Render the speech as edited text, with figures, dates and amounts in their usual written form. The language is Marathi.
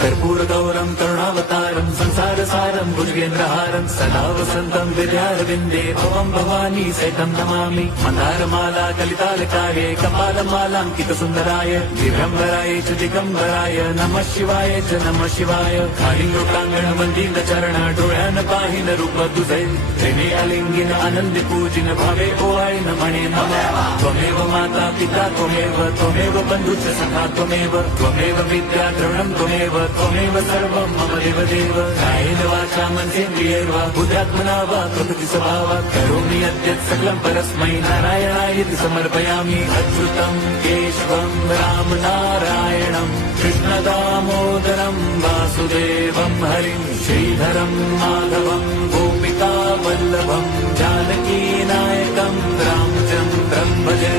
कर्पूरगौरं करुणावतारं संसारसारं भुजगेन्द्रहारं सदा वसन्तं विद्यारविन्दे भवं भवानी सहितं नमामि। मन्दारमाला कलितालकारे कपालमालाङ्कितसुन्दराय दिव्यम्बराय च दिगम्बराय नमः शिवाय च नमः शिवाय। कालिङ्गोटाङ्गण वन्दित चरण डोळ्यान पाहिन रूप तुझे प्रेमे अलिंगिन आनंदी पूजिन भावे ओवाळीन म्हणे नमः। त्वमेव माता पिता त्वमेव बन्धुश्च सखा त्वमेव विद्या द्रविणं त्वमेव सर्वं मम देवदेव। कायेन वाचा मनसेन्द्रियैर्वा बुद्ध्यात्मना वा प्रकृति स्वभावात् करोमि यद्यत् सकलं परस्मै नारायणायेति समर्पयामि। अच्युतं केशवं राम नारायणं कृष्णदामोदरं वासुदेवं हरिं श्रीधरं माधवं गोपिका वल्लभं जानकी नायकं रामचन्द्रं भजे।